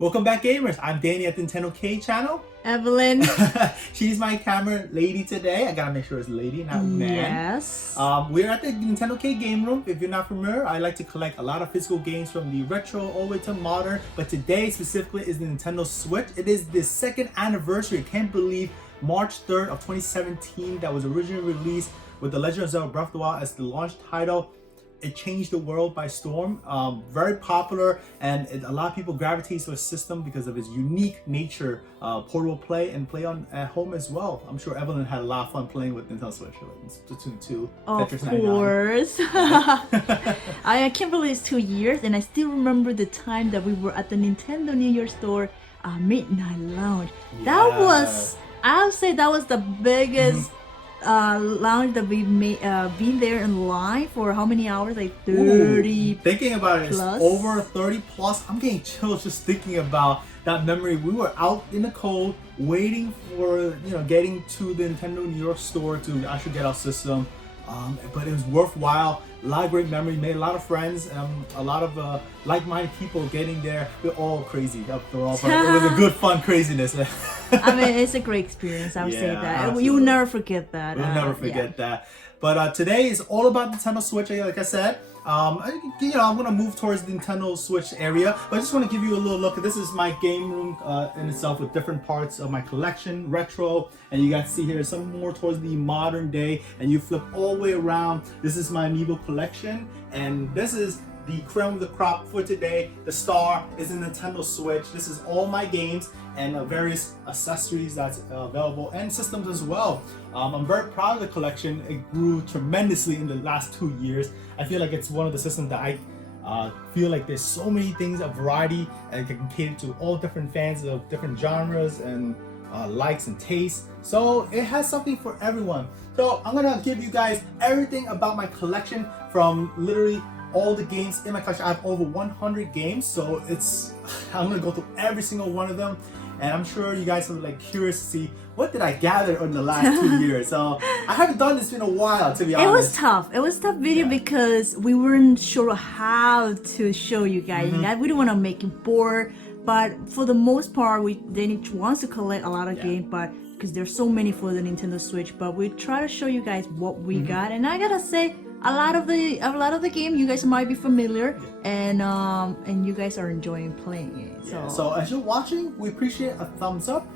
Welcome back, gamers. I'm Danny at the Nintendo K channel. Evelyn. She's my camera lady today. I gotta make sure it's lady, not man. Yes. We're at the Nintendo K game room. If you're not familiar, I like to collect a lot of physical games from the retro all the way to modern. But today specifically is the Nintendo Switch. It is the second anniversary. I can't believe March 3rd of 2017 that was originally released with the Legend of Zelda Breath of the Wild as the launch title. It changed the world by storm. Very popular, and a lot of people gravitate to a system because of its unique nature. Portable play and play on at home as well. I'm sure Evelyn had a lot of fun playing with Nintendo Switch, like Splatoon 2, Of Tetris 99. course. I can't believe it's 2 years, and I still remember the time that we were at the Nintendo New Year store midnight lounge. That was, I would say, that was the biggest lounge that we made. Been there in line for how many hours? Like 30. Thinking about it, plus? it's over 30 plus. I'm getting chills just thinking about that memory. We were out in the cold waiting for, getting to the Nintendo New York store to actually get our system. But it was worthwhile. A lot of great memories, made a lot of friends, a lot of like-minded people getting there. We're all crazy up there, but it was a good fun craziness. I mean, it's a great experience. I would say that. Absolutely. You'll never forget that. We'll never forget that. But today is all about Nintendo Switch. Like I said, I'm gonna move towards the Nintendo Switch area. But I just want to give you a little look. This is my game room in itself with different parts of my collection, retro, and you guys see here some more towards the modern day. And you flip all the way around. This is my Amiibo collection, and this is the creme of the crop for today. The star is the Nintendo Switch. This is all my games and various accessories that's available and systems as well. I'm very proud of the collection. It grew tremendously in the last 2 years. I feel like it's one of the systems that I feel like there's so many things, a variety, and it can cater to all different fans of different genres and likes and tastes. So it has something for everyone. So I'm gonna give you guys everything about my collection from literally all the games in my collection. I have over 100 games, so I'm gonna go through every single one of them, and I'm sure you guys are like curious to see what did I gather in the last 2 years. So I haven't done this in a while, to be honest. It was tough. It was tough video because we weren't sure how to show you guys. We didn't want to make it bored, but for the most part, Danny wants to collect a lot of games, but because there's so many for the Nintendo Switch, but we try to show you guys what we got, and I gotta say, a lot of the game you guys might be familiar, and you guys are enjoying playing it. So as you're watching, we appreciate a thumbs up.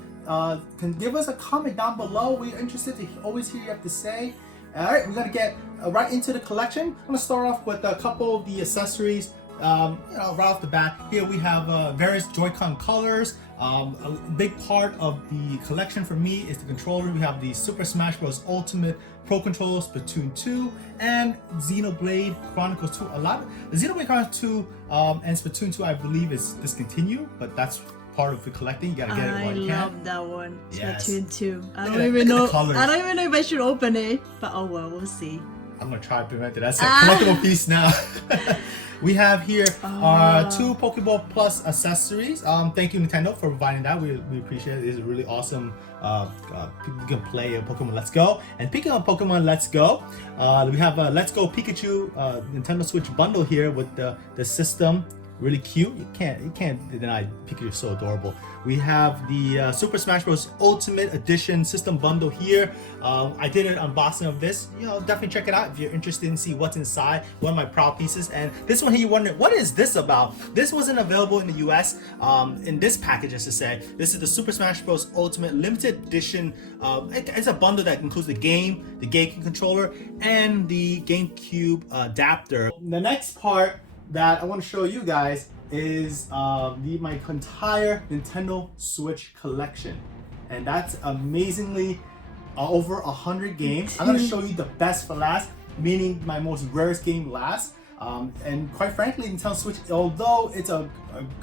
Can give us a comment down below. We're interested to always hear you have to say. All right, we're gonna get right into the collection. I'm gonna start off with a couple of the accessories. Right off the bat, here we have various Joy-Con colors. A big part of the collection for me is the controller. We have the Super Smash Bros. Ultimate Pro Controller, Splatoon 2, and Xenoblade Chronicles 2. The Xenoblade Chronicles 2 and Splatoon 2, I believe, is discontinued, but that's part of the collecting. You gotta get it while you can. I love that one. Yes. Splatoon 2. I Look don't at even know. the colors. I don't even know if I should open it, but oh well, we'll see. I'm gonna try to prevent it. That's a collectible piece now. We have here our 2 Pokeball Plus accessories. Thank you, Nintendo, for providing that. We appreciate it. It's a really awesome. You can play Pokemon Let's Go. And speaking of Pokemon Let's Go, we have a Let's Go Pikachu Nintendo Switch bundle here with the system. Really cute. You can't deny Pikachu, so adorable. We have the Super Smash Bros. Ultimate Edition system bundle here. I did an unboxing of this. Definitely check it out if you're interested in see what's inside. One of my proud pieces. And this one here, you wonder, what is this about? This wasn't available in the US in this package, as to say. This is the Super Smash Bros. Ultimate Limited Edition. It's a bundle that includes the game, the GameCube controller, and the GameCube adapter. The next part that I want to show you guys is my entire Nintendo Switch collection, and that's amazingly over 100 games. I'm going to show you the best for last, meaning my most rarest game last. And quite frankly, Nintendo Switch, although it's a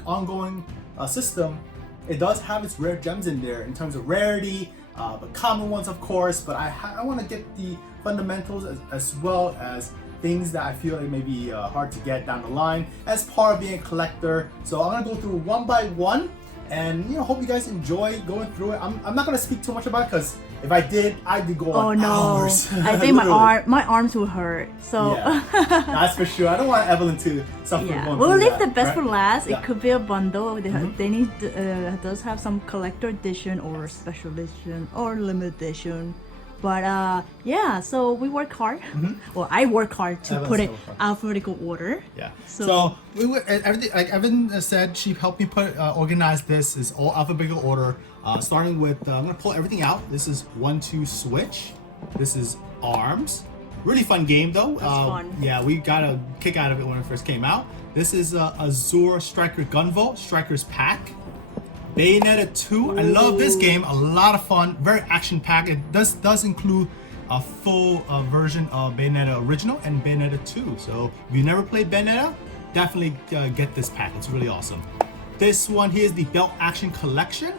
ongoing system, it does have its rare gems in there in terms of rarity, but common ones, of course. But I want to get the fundamentals as well as things that I feel like may be hard to get down the line as part of being a collector. So I'm gonna go through one by one, and hope you guys enjoy going through it. I'm not gonna speak too much about it because If I did, I'd go Oh on no! hours. I think Literally. my arms will hurt. So Yeah, that's for sure. I don't want Evelyn to suffer. yeah, going we'll through leave that, the best right? for last. Yeah. It could be a bundle. They need does have some collector edition or special edition or limited edition. But yeah, so we work hard. Well, I work hard to Evelyn's put it so fun. alphabetical order. Yeah. So- So we were everything. Like Evan said, she helped me put organize this. Is all alphabetical order. Starting with I'm gonna pull everything out. This is 1-2 switch. This is arms. Really fun game though. That's fun. Yeah, we got a kick out of it when it first came out. This is Azure Striker Gunvolt Strikers Pack. Bayonetta 2. I love this game. A lot of fun. Very action packed. It does include a full version of Bayonetta original and Bayonetta 2. So if you never played Bayonetta, definitely get this pack. It's really awesome. This one here is the Belt Action Collection.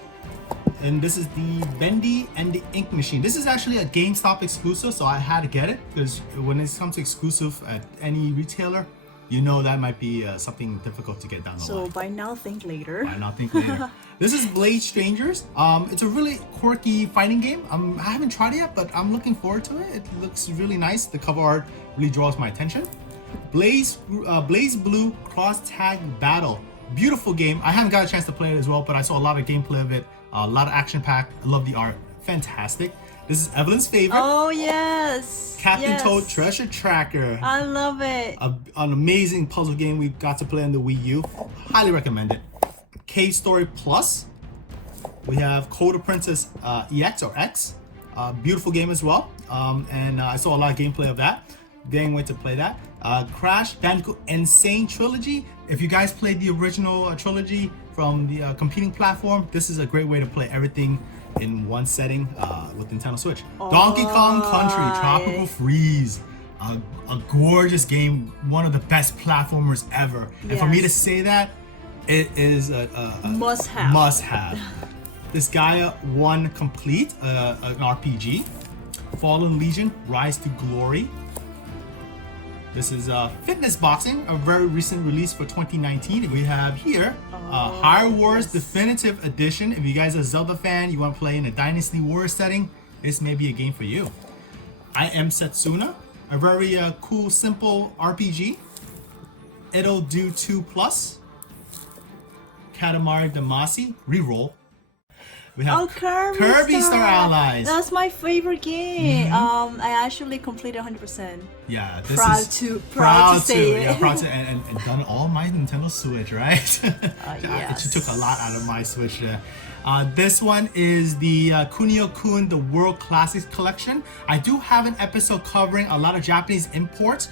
And this is the Bendy and the Ink Machine. This is actually a GameStop exclusive, so I had to get it because when it comes to exclusive at any retailer, you know that might be something difficult to get down the So line. by now, think later. I not think later. This is Blade Strangers. It's a really quirky fighting game. I haven't tried it yet, but I'm looking forward to it. It looks really nice. The cover art really draws my attention. Blaze Blue Cross Tag Battle. Beautiful game. I haven't got a chance to play it as well, but I saw a lot of gameplay of it. A lot of action packed. I love the art. Fantastic. This is Evelyn's favorite. Oh yes. Captain yes. Toad Treasure Tracker. I love it. An amazing puzzle game we got to play on the Wii U. Highly recommend it. Cave Story Plus. We have Code of Princess EX or X. Beautiful game as well. And I saw a lot of gameplay of that. Can't wait to play that. Crash Bandicoot Insane Trilogy. If you guys played the original trilogy from the competing platform, this is a great way to play everything in one setting with Nintendo Switch. Donkey Kong Country Tropical Freeze. A gorgeous game, one of the best platformers ever. And for me to Yes. say that, it is a Must have. must have. This Gaia 1 Complete, an RPG. Fallen Legion Rise to Glory. This is Fitness Boxing, a very recent release for 2019. We have here Hyrule Wars Definitive Edition. If you guys are a Zelda fan, you want to play in a Dynasty Warriors setting, this may be a game for you. I Am Setsuna, a very cool, simple RPG. It'll Do 2 Plus. Katamari Damacy, reroll. We have Kirby Star Allies. That's my favorite game. I actually completed 100%. Yeah, this Proud is to say it. Yeah, proud to and done all my Nintendo Switch, right? Yes. It took a lot out of my Switch there. This one is the Kunio-kun, the World Classics Collection. I do have an episode covering a lot of Japanese imports,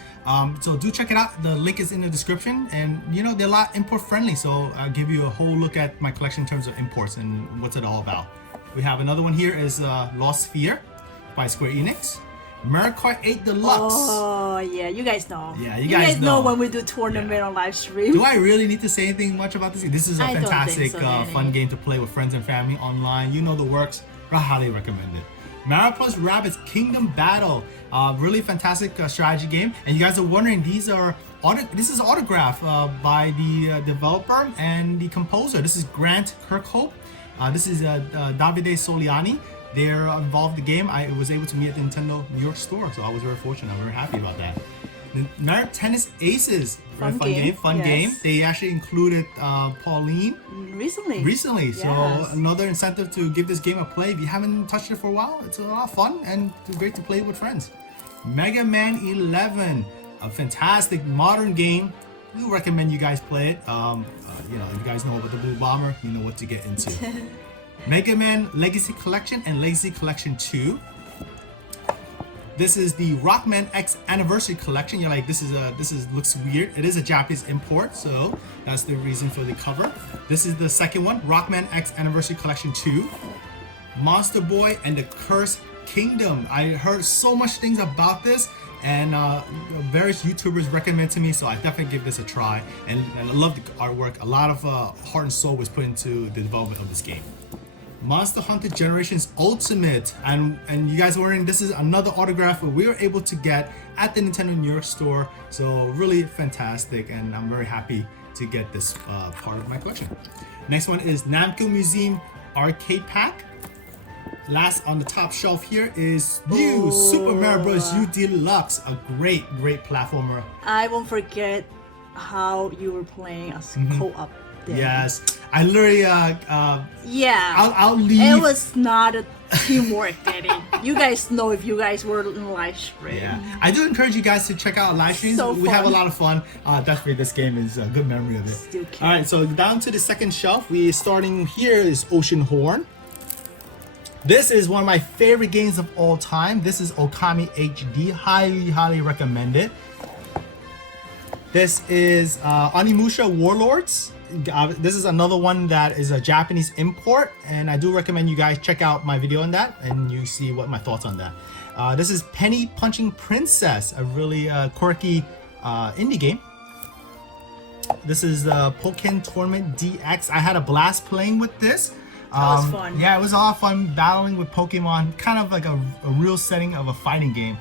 so do check it out. The link is in the description, and you know they're a lot import friendly, so I'll give you a whole look at my collection in terms of imports and what's it all about. We have another one here is Lost Sphere by Square Enix. Mario Kart 8 Deluxe. Oh yeah, you guys know. Yeah, you guys know know. when we do tournament on live stream. Do I really need to say anything much about this game? This is a I don't fantastic, think so, Danny. fun game to play with friends and family online. You know the works. I highly recommend it. Mario Plus Rabbids Kingdom Battle. Really fantastic strategy game. And you guys are wondering, this is autograph by the developer and the composer. This is Grant Kirkhope. This is Davide Soliani. They're involved in the game. I was able to meet at the Nintendo New York store, so I was very fortunate. I'm very happy about that. The Mario Tennis Aces, very fun Yes. game. They actually included Pauline recently, Yes. so another incentive to give this game a play. If you haven't touched it for a while, it's a lot of fun and it's great to play with friends. Mega Man 11, a fantastic modern game. I do recommend you guys play it. You know, if you guys know about the Blue Bomber, you know what to get into. Mega Man Legacy Collection and Legacy Collection 2. This is the Rockman X Anniversary Collection. You're like, this looks weird. It is a Japanese import, so that's the reason for the cover. This is the second one, Rockman X Anniversary Collection 2. Monster Boy and the Cursed Kingdom. I heard so much things about this, and various YouTubers recommend to me, so I definitely give this a try. And I love the artwork. A lot of heart and soul was put into the development of this game. Monster Hunter Generations Ultimate, and you guys are wondering, this is another autograph that we were able to get at the Nintendo New York store, so really fantastic, and I'm very happy to get this part of my collection. Next one is Namco Museum Arcade Pack. last on the top shelf here is new Super Mario Bros. U Deluxe, a great platformer. I won't forget how you were playing as co-op. Yes, I literally Yeah. I'll leave. It was not a teamwork, Danny. You guys know if you guys were in live stream. Yeah, I do encourage you guys to check out our live streams. So we have a fun. lot of fun. Definitely, this game is a good memory of it. Still cute. All right, so down to the second shelf, we starting here is Ocean Horn. This is one of my favorite games of all time. This is Okami HD. Highly recommend it. This is Onimusha Warlords. This is another one that is a Japanese import, and I do recommend you guys check out my video on that and you see what my thoughts on that. This is Penny Punching Princess, a really quirky indie game. This is the Pokken Tournament DX. I had a blast playing with this. That was fun. Yeah, it was a lot of fun battling with Pokemon, kind of like a real setting of a fighting game.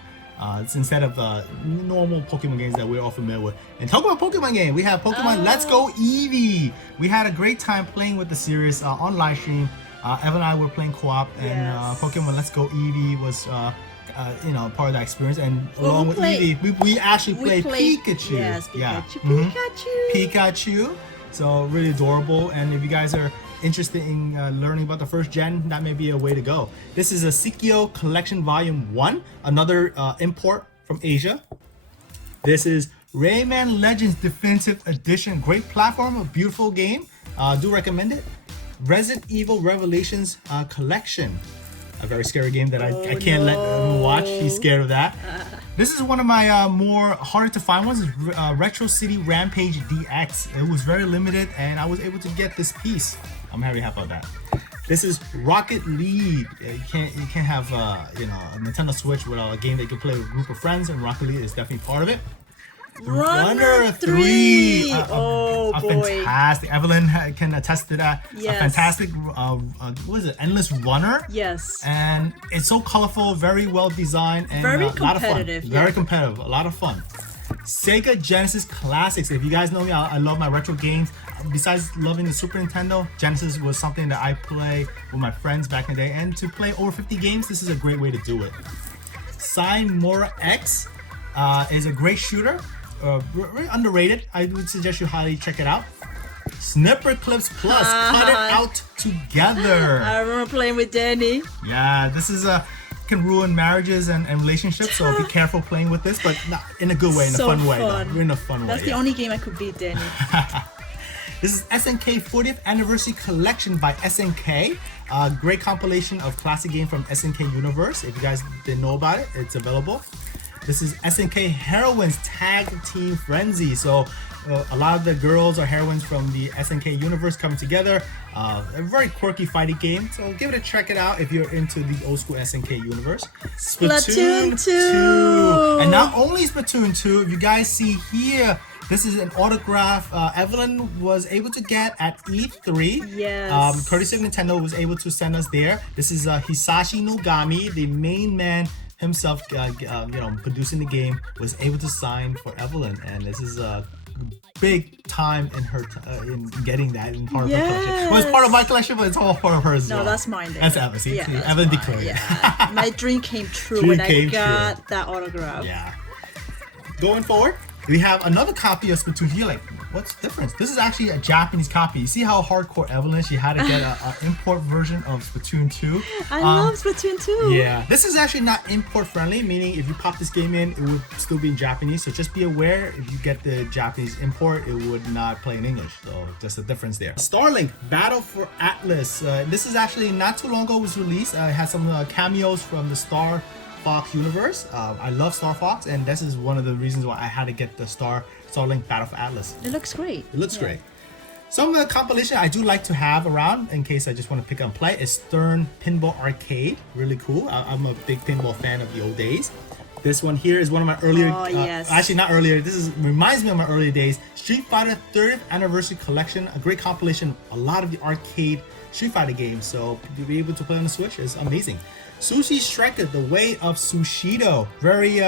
It's instead of the normal Pokemon games that we're all familiar with. And talking about Pokemon game, we have Pokemon Let's Go Eevee. We had a great time playing with the series on live stream. Evan and I were playing co-op, and Yes. Pokemon Let's Go Eevee was part of that experience. And Well, along we with played- Eevee, we actually played Pikachu. Yes, Pikachu. Yeah. Pikachu. Pikachu. So really adorable. And if you guys are interested in learning about the first gen, that may be a way to go. This is a Sikyo Collection Volume 1, another import from Asia. This is Rayman Legends Definitive Edition. Great platform, a beautiful game. Do recommend it. Resident Evil Revelations Collection. A very scary game that I can't let everyone watch. He's scared of that. This is one of my more harder to find ones. Retro City Rampage DX. It was very limited, and I was able to get this piece. I'm very happy about that. This is Rocket League. You can't have a Nintendo Switch without a game that you can play with a group of friends, and Rocket League is definitely part of it. Runner 3. A Boy. fantastic. Evelyn can attest to that. Yes. A fantastic. What is it? Endless Runner. Yes. And it's so colorful, very well designed, and Very a lot of fun. competitive, Very yeah. competitive, a lot of fun. Sega Genesis Classics. If you guys know me, I love my retro games. Besides loving the Super Nintendo, Genesis was something that I play with my friends back in the day. And to play over 50 games, this is a great way to do it. Mora X is a great shooter. Very underrated. I would suggest you highly check it out. Snipper Clips Plus, cut it out together. I remember playing with Danny. Yeah, this is can ruin marriages and relationships, so be careful playing with this, but not in a good way, in a fun way. Though. In a fun That's way. the only game I could beat Danny. This is SNK 40th Anniversary Collection by SNK. Great compilation of classic games from SNK Universe. If you guys didn't know about it, it's available. This is SNK Heroines Tag Team Frenzy. So a lot of the girls are heroines from the SNK universe coming together. A very quirky fighting game. So give it a check it out if you're into the old school SNK universe. Splatoon 2. And not only Splatoon 2, if you guys see here, this is an autograph Evelyn was able to get at E3. Yes. Courtesy of Nintendo was able to send us there. This is Hisashi Nogami, the main man himself, producing the game, was able to sign for Evelyn, and this is a big time in her in getting that in part of her collection. Well, it's part of my collection, but it's all part of hers. No, that's mine. Then. That's Evelyn. See, that's Evelyn mine. declared. Yeah. My dream came true Dream when came I got that autograph. Yeah. Going forward, we have another copy of Splatoon here. Like, what's the difference? This is actually a Japanese copy. You see how hardcore Evelyn is? She had to get an import version of Splatoon 2. I love Splatoon 2. Yeah, this is actually not import friendly, meaning if you pop this game in, it would still be in Japanese. So just be aware, if you get the Japanese import, it would not play in English. So just a difference there. Starlink Battle for Atlas. This is actually not too long ago was released. It has some cameos from the Star Fox universe. I love Star Fox, and this is one of the reasons why I had to get the Starlink Battle for Atlas. It looks great. It looks great. Some of the compilation I do like to have around in case I just want to pick up and play is Stern Pinball Arcade. Really cool. I'm a big pinball fan of the old days. This one here is one of my earlier, yes. Actually not earlier, reminds me of my early days. Street Fighter 30th Anniversary Collection, a great compilation of a lot of the arcade Street Fighter games. So to be able to play on the Switch is amazing. Sushi Striker, The Way of Sushido. Very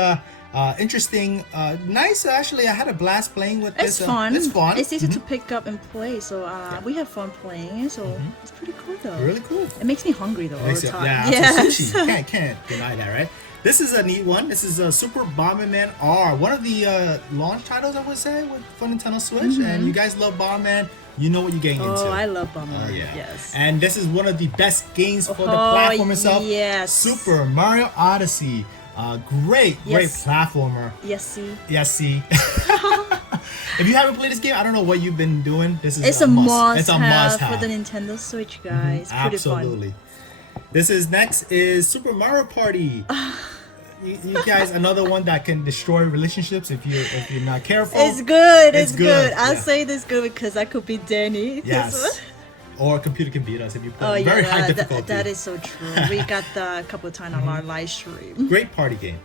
Interesting, nice. Actually, I had a blast playing with It's this. fun. It's fun. It's easy to pick up and play. So we have fun playing. So it's pretty cool though. Really cool. It makes me hungry though all the time. Yeah, Yes. sushi. Can't deny that, right? This is a neat one. This is Super Bomberman R, one of the launch titles, I would say, for Nintendo Switch. And you guys love Bomberman, you know what you're getting into. Oh, I love Bomberman. Oh, yeah. Yes. And this is one of the best games for the platform itself. Yes. Super Mario Odyssey. Great platformer. Yes, see. Yes, see. If you haven't played this game, I don't know what you've been doing. This is It's a must. It's a must for have the Nintendo Switch, guys. It's pretty Absolutely. This is next is Super Mario Party. You guys, another one that can destroy relationships if you're not careful. It's good. It's It's good, good. I'll yeah. say this good because I could be Danny. Yes. Or a computer can beat us if you play very high difficulty. That is so true. We got that a couple of times on our live stream. Great party game.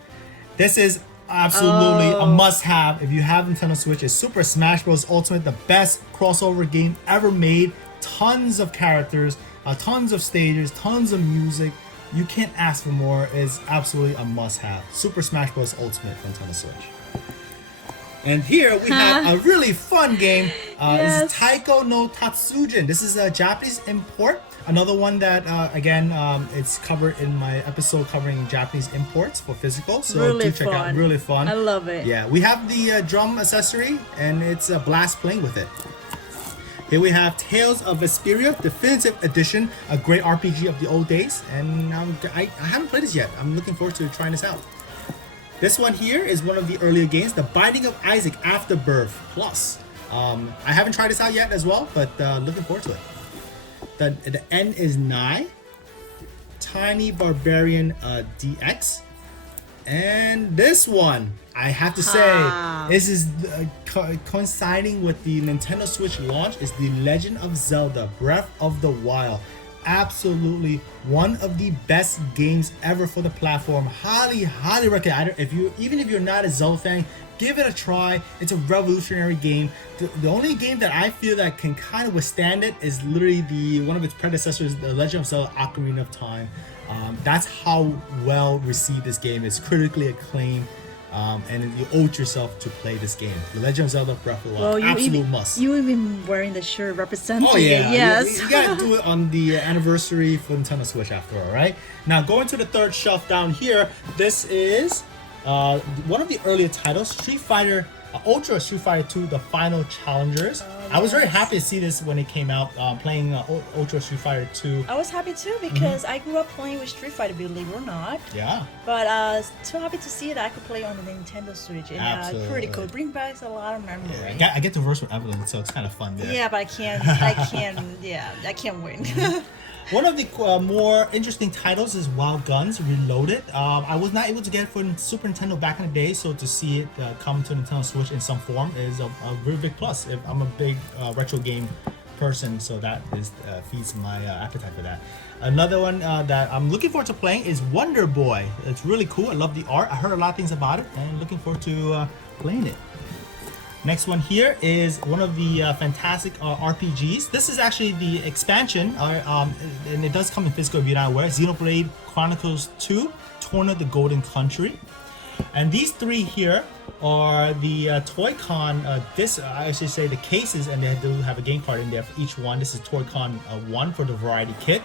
This is absolutely a must-have if you have Nintendo Switch. It's Super Smash Bros. Ultimate, the best crossover game ever made. Tons of characters, tons of stages, tons of music. You can't ask for more. It's absolutely a must-have. Super Smash Bros. Ultimate for Nintendo Switch. And here we have a really fun game. This is Taiko no Tatsujin. This is a Japanese import. Another one that, again, it's covered in my episode covering Japanese imports for physical. So Really do check out. fun. Really fun. I love it. Yeah, we have the drum accessory, and it's a blast playing with it. Here we have Tales of Vesperia Definitive Edition, a great RPG of the old days. And I haven't played this yet. I'm looking forward to trying this out. This one here is one of the earlier games, The Binding of Isaac Afterbirth Plus. I haven't tried this out yet as well, but looking forward to it. The N is Nigh, Tiny Barbarian DX, and this one, I have to say, this is coinciding with the Nintendo Switch launch, is the Legend of Zelda Breath of the Wild. Absolutely one of the best games ever for the platform. Highly recommend. Even if you're not a Zelda fan, give it a try. It's a revolutionary game. The only game that I feel that can kind of withstand it is literally one of its predecessors, The Legend of Zelda Ocarina of Time. That's how well received this game is, critically acclaimed. And you owe it yourself to play this game. The Legend of Zelda Breath of the Wild, absolute must. You even wearing the shirt representing Oh yeah, it. Yes. You gotta do it on the anniversary for Nintendo Switch after all, right? Now going to the third shelf down here, this is one of the earlier titles, Street Fighter Ultra Street Fighter 2, The Final Challengers. I was very happy to see this when it came out, playing Ultra Street Fighter 2. I was happy too because I grew up playing with Street Fighter, believe it or not. Yeah. But too happy to see that I could play on the Nintendo Switch. And Absolutely. Pretty cool. Bring back a lot of memory. Yeah, I get to verse with Evelyn, so it's kind of fun there. Yeah, but I can't win. One of the more interesting titles is Wild Guns Reloaded. I was not able to get it for Super Nintendo back in the day, so to see it come to Nintendo Switch in some form is a very big plus. I'm a big retro game person, so that feeds my appetite for that. Another one that I'm looking forward to playing is Wonder Boy. It's really cool. I love the art. I heard a lot of things about it, and looking forward to playing it. Next one here is one of the fantastic RPGs. This is actually the expansion, and it does come in physical if you're not aware. Xenoblade Chronicles 2, Torna the Golden Country. And these three here are the Toy-Con, I should say the cases, and they do have a game card in there for each one. This is Toy-Con 1 for the Variety Kit.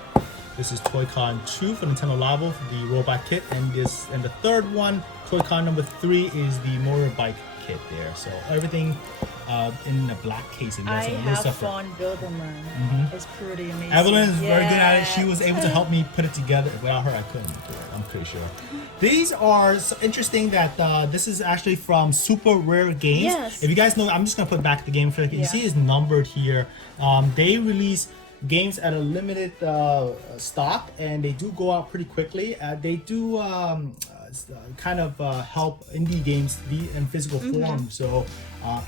This is Toy-Con 2 for Nintendo Labo for the Robot Kit. And the third one, Toy-Con number 3, is the Motorbike Kit there. So everything in the black case. And I have fun building them. It's pretty amazing. Evelyn is very good at it. She was able to help me put it together. Without her, I couldn't do it. I'm pretty sure. These are so interesting that this is actually from Super Rare Games. Yes. If you guys know, I'm just gonna put back the game for you. You see it's numbered here. They release games at a limited stock, and they do go out pretty quickly. They do kind of help indie games be in physical form. So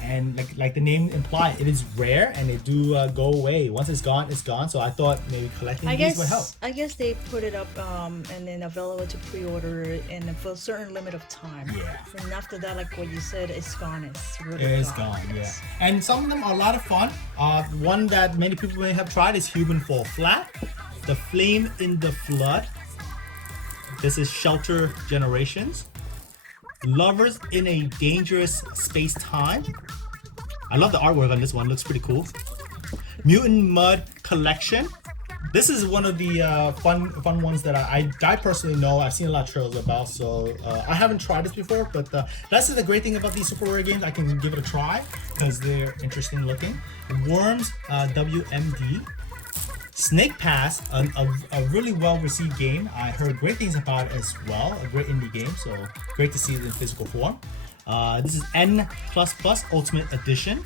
and like the name implies, it is rare and they do go away. Once it's gone, it's gone. So I thought maybe collecting these would help. I guess they put it up and then available to pre-order and for a certain limit of time. Yeah. And after that, like what you said, it's gone. It's really It's gone, yeah. And some of them are a lot of fun. One that many people may have tried is Human Fall Flat, The Flame in the Flood. This is Shelter Generations. Lovers in a Dangerous Space-Time. I love the artwork on this one. Looks pretty cool. Mutant Mud Collection. This is one of the fun ones that I personally know. I've seen a lot of trailers about, so I haven't tried this before, but that's the great thing about these super rare games. I can give it a try because they're interesting looking. Worms WMD. Snake Pass, a really well received game. I heard great things about it as well. A great indie game, so great to see it in physical form. This is N++ Ultimate Edition.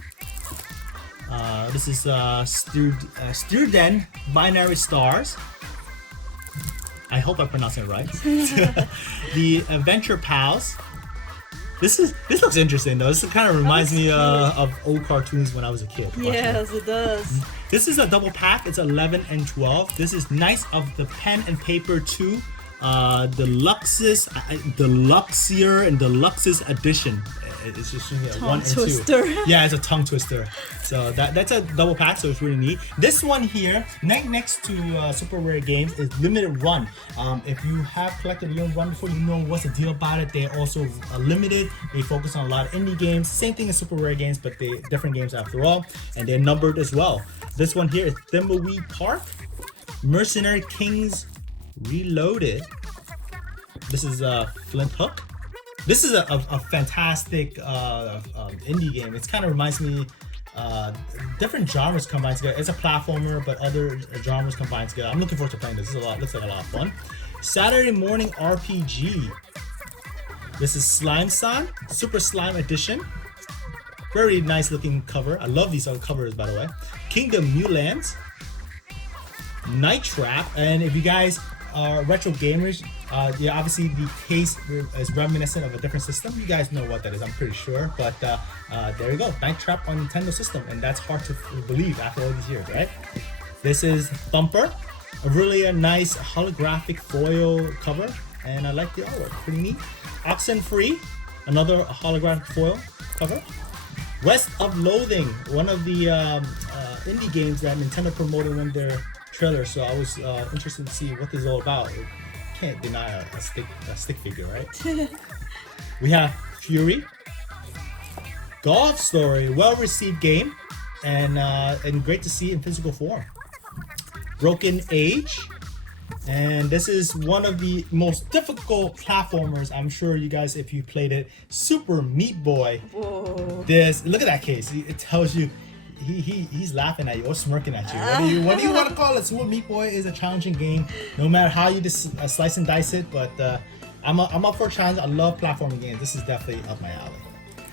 This is Sturden Binary Stars. I hope I pronounced it right. The Adventure Pals. This looks interesting though. This kind of reminds me of old cartoons when I was a kid. Yes, it does. This is a double pack. It's 11 and 12. This is Knights of the Pen and Paper 2, Deluxe's, Deluxier and Deluxe's Edition. It's just one and twister. two. Yeah, it's a tongue twister. So that's a double pack, so it's really neat. This one here, next to super rare games, is limited run. If you have collected limited run before, you know what's the deal about it. They're also limited. They focus on a lot of indie games. Same thing as super rare games, but they're different games after all, and they're numbered as well. This one here is Thimbleweed Park, Mercenary Kings Reloaded. This is Flint Hook. This is a fantastic indie game. It kind of reminds me, different genres combined together. It's a platformer, but other genres combined together. I'm looking forward to playing this. Looks like a lot of fun. Saturday Morning RPG. This is Slime Son, Super Slime Edition. Very nice looking cover. I love these covers, by the way. Kingdom New Lands. Night Trap. And if you guys are retro gamers, yeah, obviously the case is reminiscent of a different system. You guys know what that is, I'm pretty sure. But there you go, Night Trap on Nintendo system, and that's hard to believe after all these years, right? This is Thumper, a really nice holographic foil cover, and I like the artwork, pretty neat. Oxenfree, another holographic foil cover. West of Loathing, one of the indie games that Nintendo promoted in their trailer, so I was interested to see what this is all about. Can't deny a stick figure, right? We have Fury, Golf Story, well-received game, and great to see in physical form. Broken Age, and this is one of the most difficult platformers. I'm sure you guys, if you played it, Super Meat Boy. Whoa. Look at that case. It tells you. He's laughing at you or smirking at you. What do you want to call it? Super Meat Boy is a challenging game, no matter how you just slice and dice it. But I'm up for a challenge. I love platforming games. This is definitely up my alley.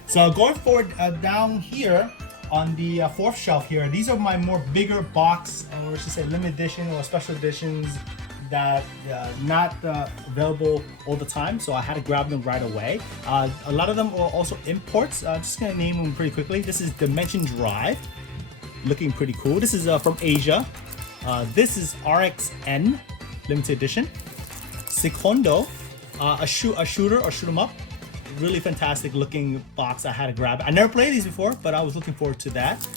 So going forward, down here on the fourth shelf here, these are my more bigger box, or I should say limited edition or special editions that not available all the time, so I had to grab them right away. A lot of them are also imports. Just gonna name them pretty quickly. This is Dimension Drive, looking pretty cool. This is from Asia. This is RXN limited edition. Secondo, a shooter or shoot 'em up. Really fantastic looking box. I had to grab it. I never played these before, but I was looking forward to that.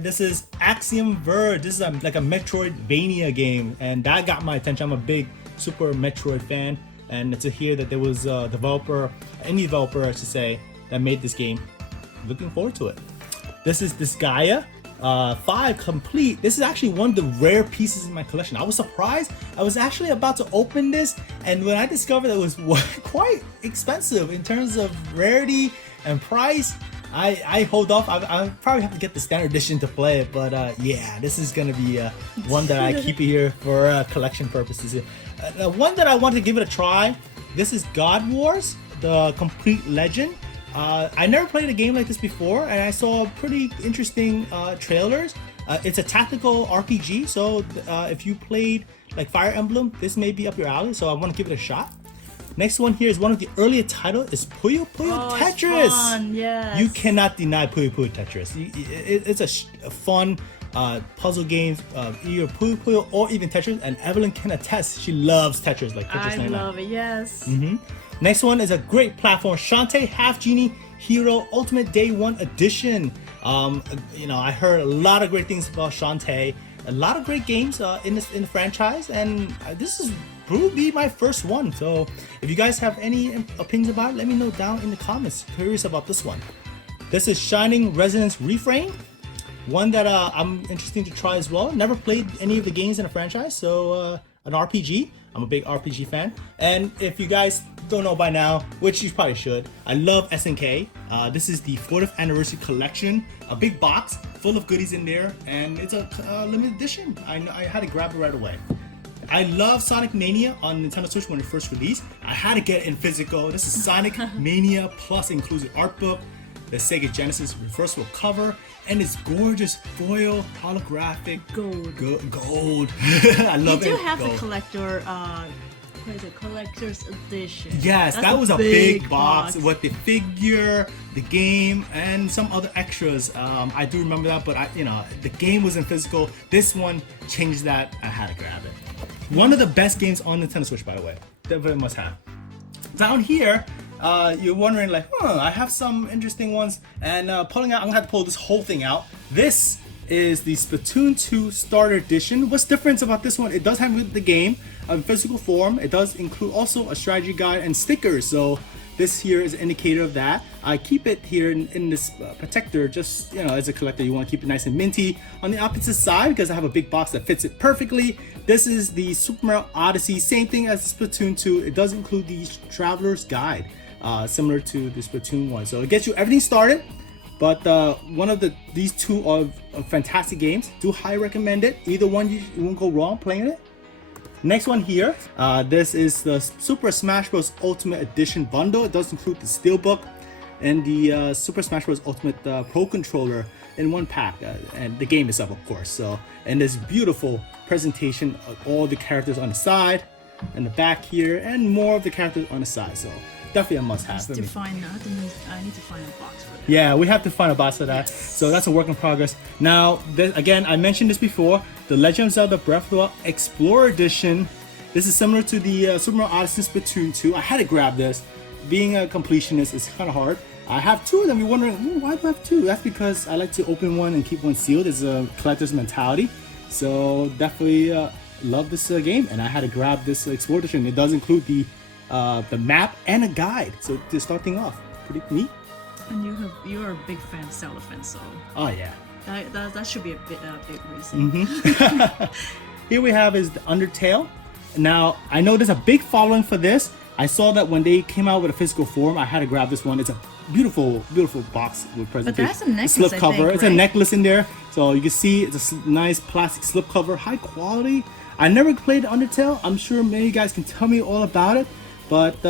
This is Axiom Verge. This is like a Metroidvania game, and that got my attention. I'm a big Super Metroid fan, and to hear that there was a developer, indie developer I should say, that made this game. Looking forward to it. This is Disgaea 5 Complete. This is actually one of the rare pieces in my collection. I was surprised. I was actually about to open this, and when I discovered it was quite expensive in terms of rarity and price, I hold off. I probably have to get the standard edition to play it, but yeah, this is gonna be one that I keep here for collection purposes. One that I want to give it a try. This is God Wars, the Complete Legend. I never played a game like this before, and I saw pretty interesting trailers. It's a tactical RPG, so if you played like Fire Emblem, this may be up your alley. So I want to give it a shot. Next one here is one of the earlier titles, is Puyo Puyo Tetris. It's fun, yes. You cannot deny Puyo Puyo Tetris. It's a fun puzzle game, either Puyo Puyo or even Tetris, and Evelyn can attest. She loves Tetris, like Tetris 99. I love it, yes. Next one is a great platform, Shantae Half Genie Hero Ultimate Day 1 Edition. You know, I heard a lot of great things about Shantae. A lot of great games in the franchise, and this is probably be my first one. So if you guys have any opinions about it, let me know down in the comments. Curious about this one. This is Shining Resonance Reframe. One that I'm interested to try as well. Never played any of the games in the franchise, so an RPG. I'm a big RPG fan. And if you guys don't know by now, which you probably should, I love SNK. This is the 40th anniversary collection, a big box full of goodies in there, and it's a limited edition. I had to grab it right away. I love Sonic Mania on Nintendo Switch when it first released. I had to get it in physical. This is Sonic Mania Plus includes an art book, the Sega Genesis reversible cover, and this gorgeous foil holographic gold. I love it. You do have gold. the collector, what is it, collector's edition. Yes, That's that was a big box box with the figure, the game, and some other extras. I do remember that, but the game was in physical. This one changed that. I had to grab it. One of the best games on Nintendo Switch, by the way. Definitely must have. Down here, you're wondering like, I have some interesting ones, and pulling out, I'm gonna have to pull this whole thing out. This is the Splatoon 2 Starter Edition. What's different about this one? It does have the game in physical form. It does include also a strategy guide and stickers. So this here is an indicator of that. I keep it here in this protector, just as a collector, you want to keep it nice and minty. On the opposite side, because I have a big box that fits it perfectly, this is the Super Mario Odyssey, same thing as Splatoon 2. It does include the Traveler's Guide, similar to the Splatoon one. So it gets you everything started. But one of these two are fantastic games. Do highly recommend it. Either one, you won't go wrong playing it. Next one here, this is the Super Smash Bros. Ultimate Edition bundle. It does include the Steelbook and the Super Smash Bros. Ultimate Pro Controller in one pack, and the game itself, of course. So, and this beautiful presentation of all the characters on the side and the back here, and more of the characters on the side. So, definitely a must-have. I need to find a box for that. Yeah, we have to find a box for that. Yes. So that's a work in progress. Now, again, I mentioned this before, the Legend of Zelda Breath of the Wild Explorer Edition. This is similar to the Super Mario Odyssey Splatoon 2. I had to grab this. Being a completionist is kind of hard. I have two of them. You're wondering, why do I have two? That's because I like to open one and keep one sealed. It's a collector's mentality. So definitely love this game, and I had to grab this Explorer Edition. It does include the map and a guide. So to start things off, pretty neat. And you are a big Zelda fan, so Oh yeah. that should be a big reason. Here we have is the Undertale. Now I know there's a big following for this. I saw that when they came out with a physical form, I had to grab this one. It's a beautiful, beautiful box with presentation. But that's a necklace, slip cover. I think, It's right? a necklace in there, so you can see it's a nice plastic slip cover, high quality. I never played Undertale. I'm sure many of you guys can tell me all about it. But,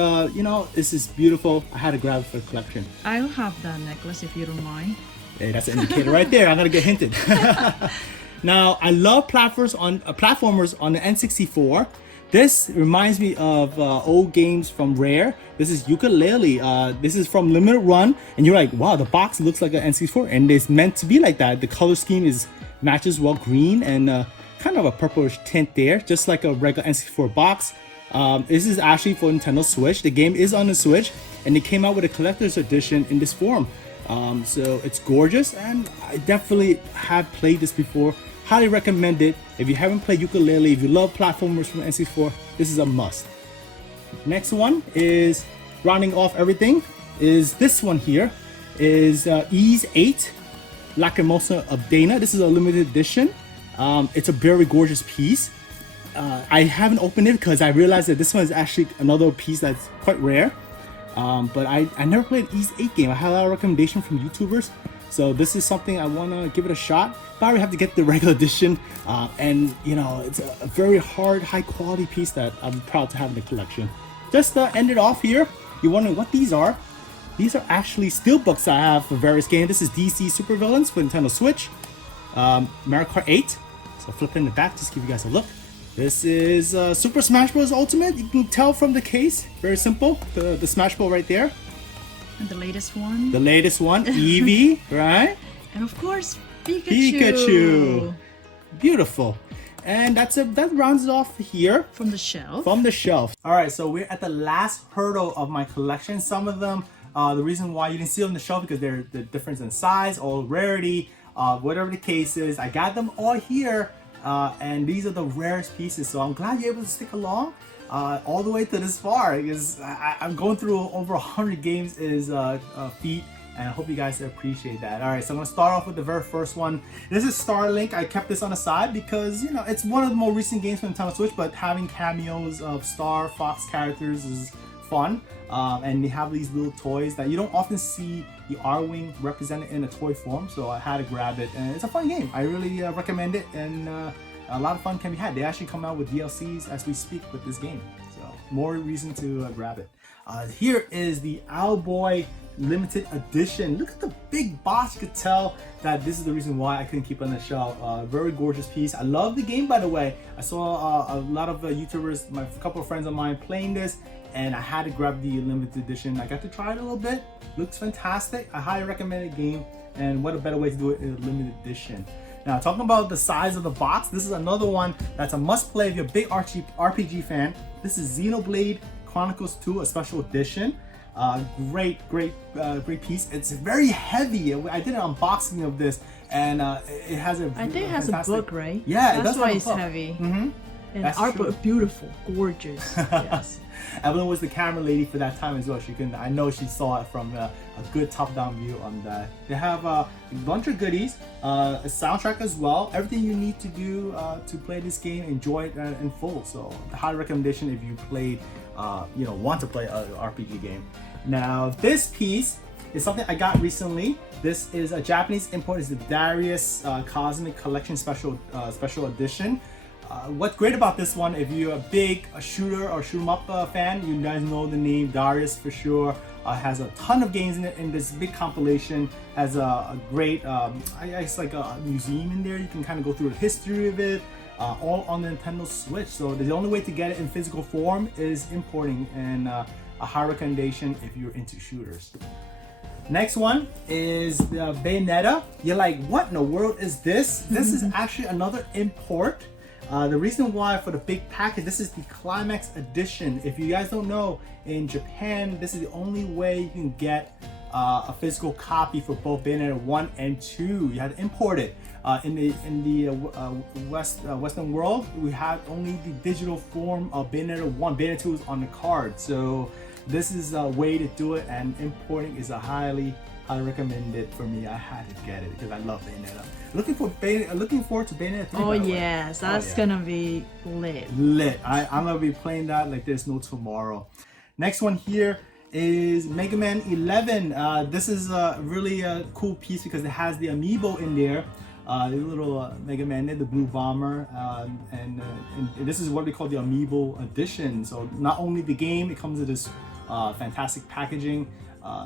this is beautiful. I had to grab it for the collection. I'll have that necklace if you don't mind. Hey, that's an indicator right there. I'm going to get hinted. Now, I love platformers on the N64. This reminds me of old games from Rare. This is Yooka-Laylee. This is from Limited Run. And you're like, wow, the box looks like an N64. And it's meant to be like that. The color scheme matches well green and kind of a purplish tint there, just like a regular N64 box. This is actually for Nintendo Switch. The game is on the Switch, and they came out with a collector's edition in this form. So it's gorgeous, and I definitely have played this before. Highly recommend it. If you haven't played Yooka-Laylee, if you love platformers from N64, this is a must. Next one is, rounding off everything, is this one here. Is Ys 8, Lacrimosa of Dana. This is a limited edition. It's a very gorgeous piece. I haven't opened it because I realized that this one is actually another piece that's quite rare. But I never played Ys 8 game. I had a lot of recommendations from YouTubers. So this is something I want to give it a shot. But I would have to get the regular edition. And it's a very hard, high quality piece that I'm proud to have in the collection. Just to end it off here, you're wondering what these are. These are actually steelbooks I have for various games. This is DC Supervillains for Nintendo Switch. Mario Kart 8. So flip in the back, just give you guys a look. This is Super Smash Bros. Ultimate. You can tell from the case. Very simple. The Smash Ball right there. And the latest one. The latest one, Eevee, right? And of course, Pikachu. Beautiful. And that rounds it off here. From the shelf. From the shelf. All right, so we're at the last hurdle of my collection. Some of them, the reason why you didn't see them on the shelf because they're the difference in size or rarity, whatever the case is. I got them all here. And these are the rarest pieces, so I'm glad you're able to stick along. all the way to this far, because I'm going through over 100 games is a feat, and I hope you guys appreciate that. All right, so I'm gonna start off with the very first one. This is Starlink. I kept this on the side because, you know, it's one of the more recent games from Nintendo Switch, but having cameos of Star Fox characters is fun. And they have these little toys that you don't often see the R-Wing represented in a toy form, so I had to grab it, and it's a fun game. I really recommend it, and a lot of fun can be had. They actually come out with DLCs as we speak with this game, so more reason to grab it. Here is the Owlboy limited edition. Look at the big box. You could tell that this is the reason why I couldn't keep it on the shelf. Very gorgeous piece. I love the game, by the way. I saw a lot of YouTubers, a couple of friends of mine playing this, and I had to grab the limited edition. I got to try it a little bit. Looks fantastic. I highly recommend the game, and what a better way to do it in a limited edition. Now, talking about the size of the box, this is another one that's a must-play if you're a big RPG fan. This is Xenoblade Chronicles 2, a special edition. Great piece. It's very heavy. I did an unboxing of this, and it has a. I think it has a book, right? Yeah, that's it does why have it's a book. heavy. Mm-hmm. And That's the art true. book, beautiful, gorgeous. Yes. Evelyn was the camera lady for that time as well. I know she saw it from a good top-down view on that. They have a bunch of goodies, a soundtrack as well. Everything you need to do to play this game, enjoy it in full. So, the high recommendation if you played, want to play an RPG game. Now, this piece is something I got recently. This is a Japanese import. It's the Darius Cosmic Collection Special Edition. What's great about this one, if you're a big shooter or shoot 'em up fan, you guys know the name Darius for sure. Has a ton of games in it in this big compilation. Has a great, it's like a museum in there. You can kind of go through the history of it, all on the Nintendo Switch. So the only way to get it in physical form is importing, and a high recommendation if you're into shooters. Next one is the Bayonetta. You're like, what in the world is this? This is actually another import. The reason why for the big package, this is the Climax Edition. If you guys don't know, in Japan, this is the only way you can get a physical copy for both Bayonetta 1 and 2. You had to import it. In the Western world, we have only the digital form of Bayonetta 1. Bayonetta 2 is on the card. So this is a way to do it, and importing is a highly recommended for me. I had to get it because I love Bayonetta. Looking forward to Bayonetta 3. Oh yes, that's gonna be lit. I'm gonna be playing that like there's no tomorrow. Next one here is Mega Man 11. This is a really cool piece because it has the amiibo in there. The little Mega Man there, the blue bomber, and this is what we call the amiibo edition. So not only the game, it comes with this fantastic packaging.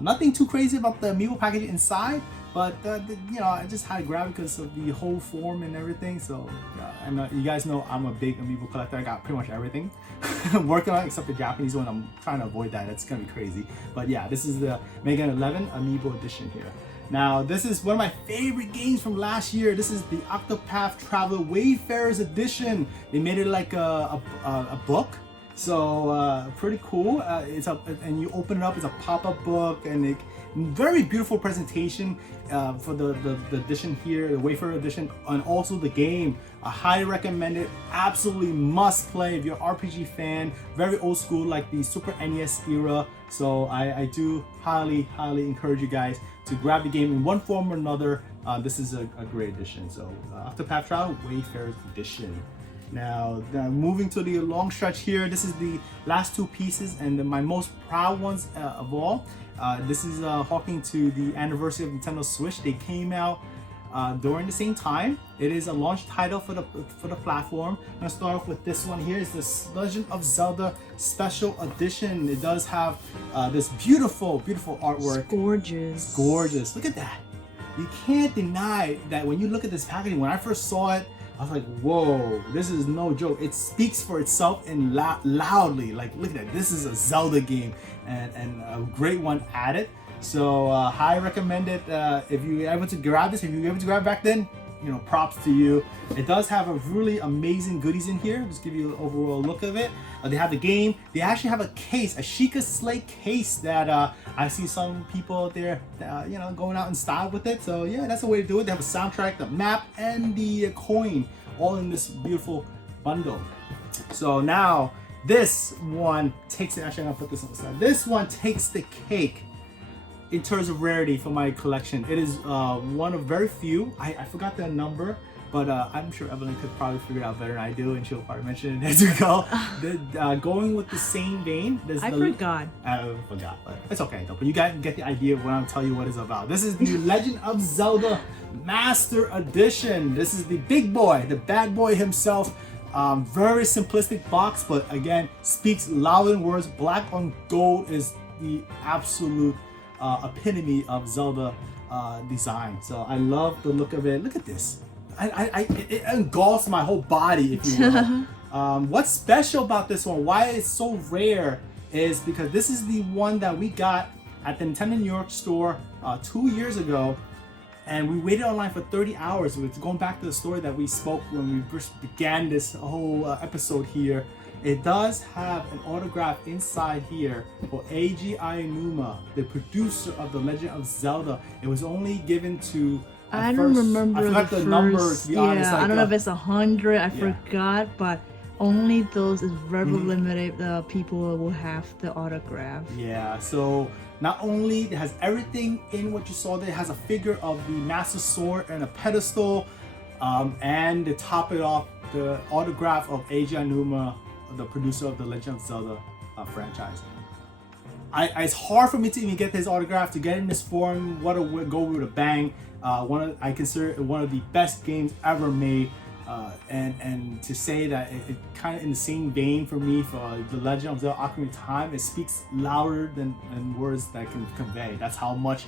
Nothing too crazy about the amiibo packaging inside, but I just had to grab it because of the whole form and everything. So, and you guys know I'm a big amiibo collector. I got pretty much everything. Working on it except the Japanese one. I'm trying to avoid that. It's gonna be crazy. But yeah, this is the Mega Man 11 amiibo edition here. Now, this is one of my favorite games from last year. This is the Octopath Traveler Wayfarer's Edition. They made it like a book. So pretty cool. And you open it up, it's a pop-up book, and very beautiful presentation for the edition here, the Wayfarer edition, and also the game. I highly recommend it. Absolutely must play if you're an RPG fan. Very old school, like the Super NES era. So I do highly encourage you guys to grab the game in one form or another. This is a great edition. So Octopath Traveler Wayfarer's Edition. Now, moving to the long stretch here, this is the last two pieces and my most proud ones of all. This is harking to the anniversary of Nintendo Switch. They came out during the same time. It is a launch title for the platform. I'm gonna start off with this one here. It's the Legend of Zelda Special Edition. It does have this beautiful artwork. It's gorgeous. Gorgeous. Look at that. You can't deny that when you look at this packaging. When I first saw it, I was like, whoa, this is no joke. It speaks for itself and loudly. Like, look at that. This is a Zelda game and a great one added. So highly recommend it. If you're able to grab this, if you were able to grab it back then, props to you. It does have a really amazing goodies in here. Just give you an overall look of it. They have the game. They actually have a case, a Sheikah Slate case that I see some people out there, going out in style with it. So yeah, that's the way to do it. They have a soundtrack, the map, and the coin, all in this beautiful bundle. So now This one takes it. Actually, I'm gonna put this on the side. This one takes the cake in terms of rarity for my collection. It is one of very few. I forgot the number, but I'm sure Evelyn could probably figure it out better than I do, and she'll probably mention it as we go. Going with the same vein, I forgot. I forgot, but it's okay though. But you guys get the idea of what I'm telling you what it's about. This is the Legend of Zelda Master Edition. This is the big boy, the bad boy himself. Very simplistic box, but again, speaks loud in words. Black on gold is the absolute epitome of Zelda design. So I love the look of it. Look at this. It engulfs my whole body, if you will. What's special about this one, why it's so rare, is because this is the one that we got at the Nintendo New York store 2 years ago. And we waited online for 30 hours. It's going back to the story that we spoke when we first began this whole episode here. It does have an autograph inside here for Eiji Aonuma, the producer of The Legend of Zelda. It was only given to I don't remember I forgot the number, to be honest. Yeah, I don't know if it's 100. I forgot, but only those is very limited. People will have the autograph. Yeah. So not only it has everything in what you saw there, it has a figure of the Master Sword and a pedestal, and to top it off, the autograph of Eiji Aonuma, the producer of the Legend of Zelda franchise. It's hard for me to even get this autograph, to get in this form. What a go with a bang! I consider it one of the best games ever made, and to say that it kind of in the same vein for me for the Legend of Zelda Ocarina of Time, it speaks louder than words that can convey. That's how much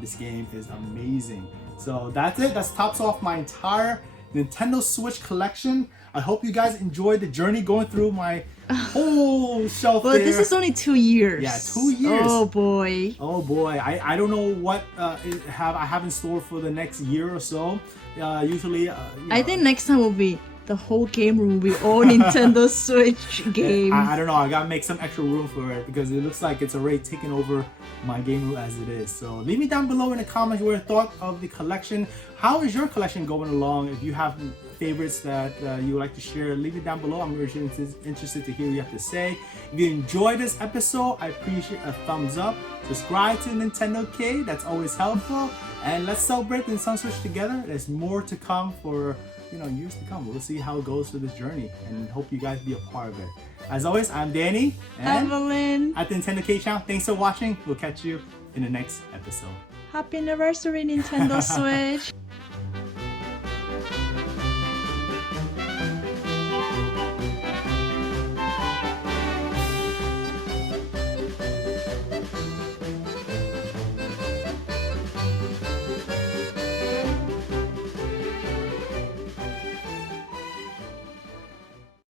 this game is amazing. So that's it. That tops off my entire Nintendo Switch collection. I hope you guys enjoyed the journey going through my whole shelf. But this is only 2 years. Yeah, 2 years. Oh boy. Oh boy. I don't know what I have in store for the next year or so. Usually, I think next time will be the whole game room will be all Nintendo Switch games. I don't know. I gotta make some extra room for it because it looks like it's already taken over my game room as it is. So leave me down below in the comments your thought of the collection. How is your collection going along? If you have favorites that you would like to share, leave it down below. I'm really interested to hear what you have to say. If you enjoyed this episode, I appreciate a thumbs up. Subscribe to Nintendo K. That's always helpful. And let's celebrate the Nintendo Switch together. There's more to come for years to come. We'll see how it goes through this journey, and hope you guys be a part of it. As always, I'm Danny and Evelyn at the Nintendo K channel. Thanks for watching. We'll catch you in the next episode. Happy anniversary, Nintendo Switch.